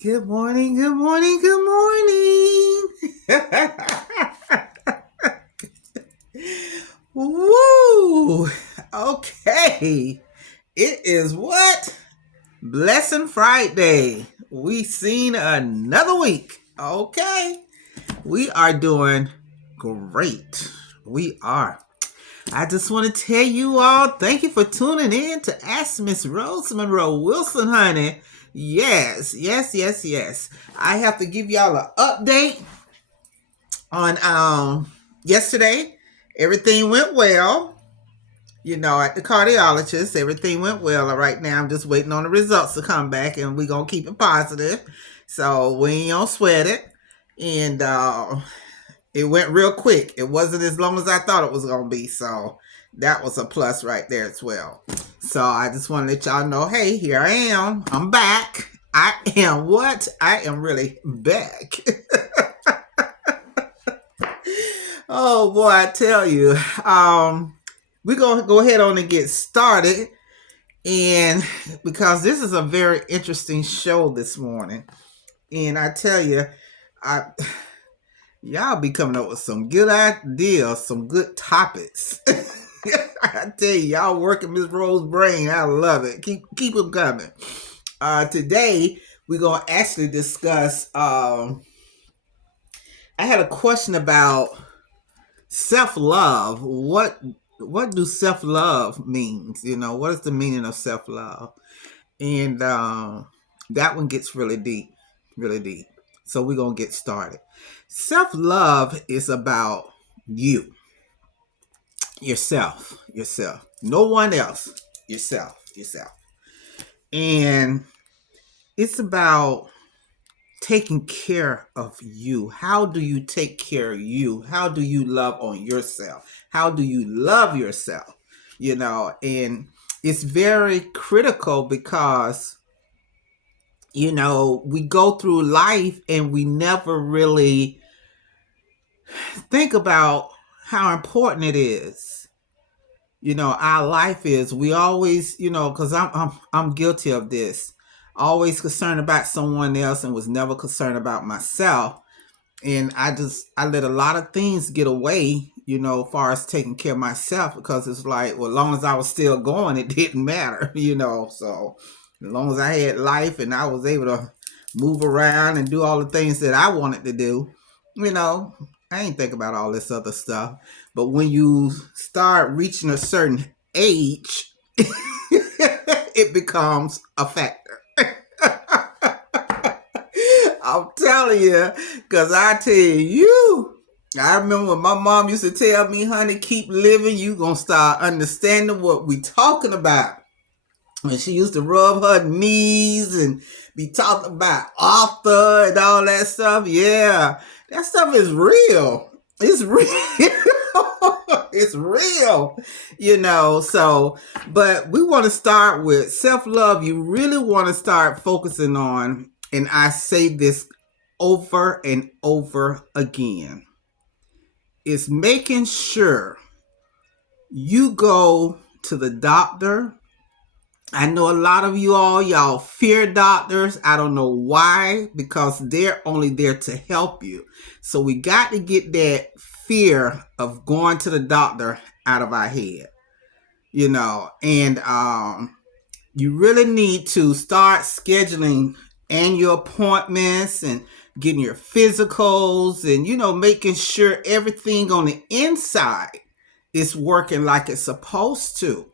Good morning, good morning, good morning. Woo! Okay. It is what? Blessing Friday. We seen another week. Okay. We are doing great. We are. I just want to tell you all, thank you for tuning in to Ask Miss Rose Monroe Wilson, honey. Yes, yes, yes, yes. I have to give y'all an update on yesterday. Everything went well. At the cardiologist, everything went well. Right now, I'm just waiting on the results to come back, and we're gonna keep it positive. So we ain't gonna sweat it. And it went real quick. It wasn't as long as I thought it was gonna be. So that was a plus right there as well. So I just want to let y'all know, hey, here I am. I'm back. I am what? I am really back. Oh boy, I tell you. We're gonna go ahead on and get started. And because this is a very interesting show this morning. And I tell you, I y'all be coming up with some good ideas, some good topics. I tell you, y'all working Miss Rose's brain. I love it. Keep them coming. Today we're gonna actually discuss. I had a question about self love. What do self love means? What is the meaning of self love? And that one gets really deep, really deep. So we're gonna get started. Self love is about you, yourself, no one else, yourself, and it's about taking care of you. How do you take care of you? How do you love on yourself? How do you love yourself? And it's very critical because we go through life and we never really think about how important it is. Our life is. We always, because I'm guilty of this. Always concerned about someone else and was never concerned about myself. And I let a lot of things get away, as far as taking care of myself, because it's like, well, as long as I was still going, it didn't matter, So as long as I had life and I was able to move around and do all the things that I wanted to do, I ain't think about all this other stuff. But when you start reaching a certain age, it becomes a factor. I'm telling you, because I tell you, I remember when my mom used to tell me, honey, keep living, you going to start understanding what we talking about. When she used to rub her knees and be talking about Arthur and all that stuff. Yeah, that stuff is real. It's real. It's real, So, but we want to start with self love. You really want to start focusing on, and I say this over and over again, is making sure you go to the doctor. I know a lot of y'all fear doctors. I don't know why, because they're only there to help you. So we got to get that fear of going to the doctor out of our head, and you really need to start scheduling annual appointments and getting your physicals and, making sure everything on the inside is working like it's supposed to.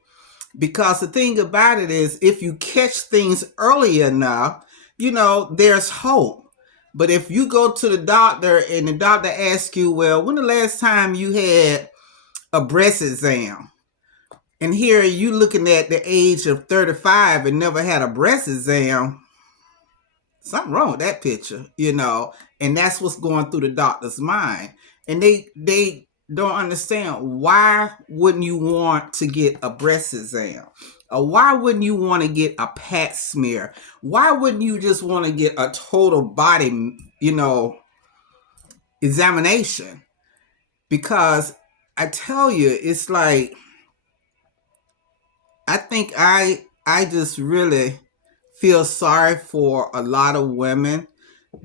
Because the thing about it is, if you catch things early enough, there's hope. But if you go to the doctor and the doctor asks you, well, when the last time you had a breast exam? And here you looking at the age of 35 and never had a breast exam, something wrong with that picture, and that's what's going through the doctor's mind. And they don't understand, why wouldn't you want to get a breast exam? Or why wouldn't you want to get a pap smear? Why wouldn't you just want to get a total body, examination? Because I tell you, it's like, I think I just really feel sorry for a lot of women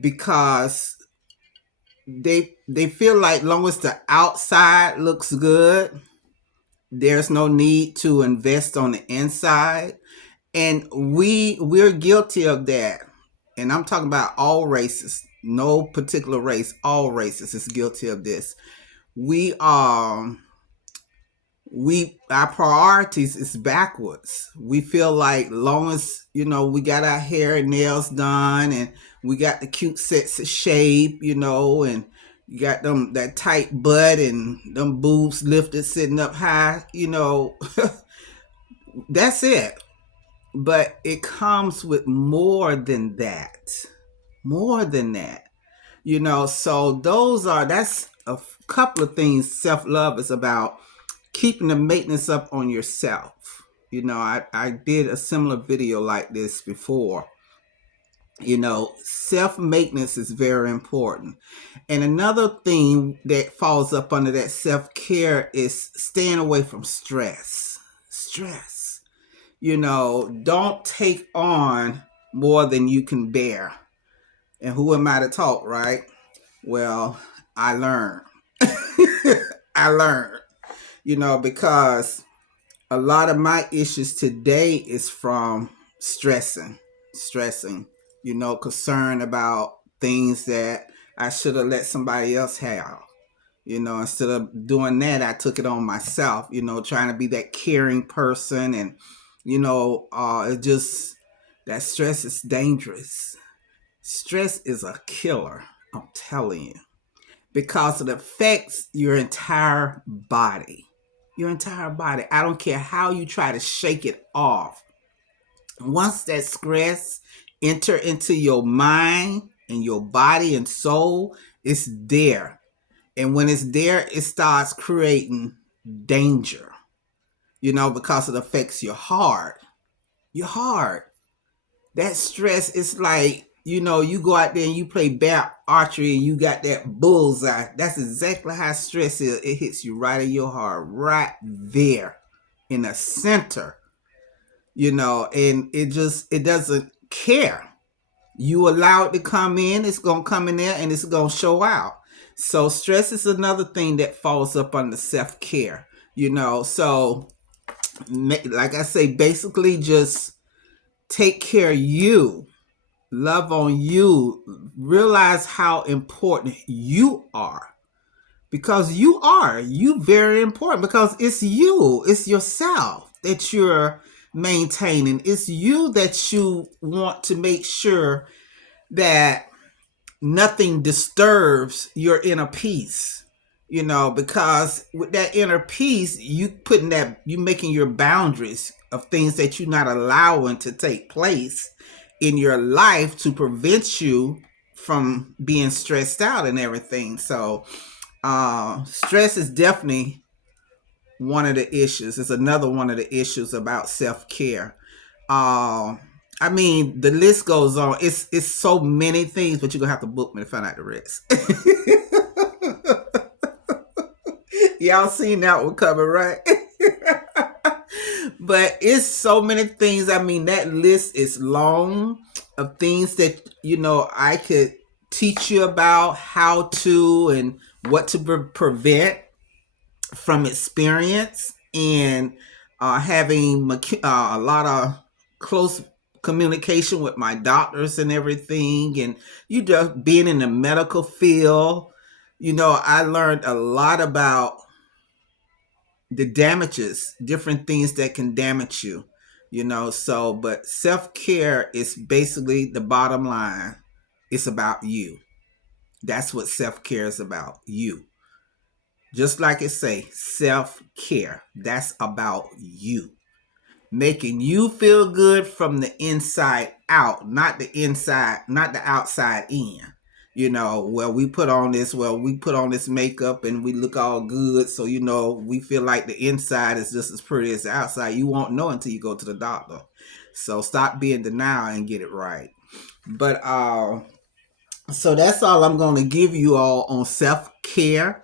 because they feel like long as the outside looks good, there's no need to invest on the inside. And we're guilty of that. And I'm talking about all races, no particular race, all races is guilty of this. We our priorities is backwards. We feel like long as we got our hair and nails done, and we got the cute sets of shape, and you got them that tight butt and them boobs lifted sitting up high, that's it. But it comes with more than that. More than that. So that's a couple of things self-love is about, keeping the maintenance up on yourself. I did a similar video like this before. Self-maintenance is very important. And another thing that falls up under that self-care is staying away from stress. Stress. Don't take on more than you can bear. And who am I to talk, right? Well, I learned. I learned, because a lot of my issues today is from stressing, concern about things that I should have let somebody else have. Instead of doing that, I took it on myself, trying to be that caring person. And, it just, that stress is dangerous. Stress is a killer, I'm telling you, because it affects your entire body. Your entire body. I don't care how you try to shake it off. Once that stress enter into your mind and your body and soul, it's there. And when it's there, it starts creating danger, because it affects your heart. Your heart. That stress is like, you go out there and you play bear archery and you got that bullseye. That's exactly how stress is. It hits you right in your heart, right there in the center, and it doesn't care. You allow it to come in, it's going to come in there and it's going to show out. So stress is another thing that falls up under self-care, so like I say, basically just take care of you. Love on you. Realize how important you are. Because you very important, because it's you. It's yourself that you're maintaining. It's you that you want to make sure that nothing disturbs your inner peace. Because with that inner peace, you making your boundaries of things that you're not allowing to take place in your life to prevent you from being stressed out and everything. So stress is definitely one of the issues. It's another one of the issues about self-care. The list goes on. It's so many things, but you're gonna have to book me to find out the rest. Y'all seen that one coming, right? But it's so many things. That list is long of things that, I could teach you about how to and what to prevent from experience, and having a lot of close communication with my doctors and everything. And just being in the medical field, I learned a lot about the damages, different things that can damage you, but self-care is basically the bottom line. It's about you. That's what self-care is about, you. Just like it say, self-care. That's about you. Making you feel good from the inside out, not the outside in. We put on this makeup and we look all good, so we feel like the inside is just as pretty as the outside. You won't know until you go to the doctor. So stop being denial and get it right. But so that's all I'm going to give you all on self-care.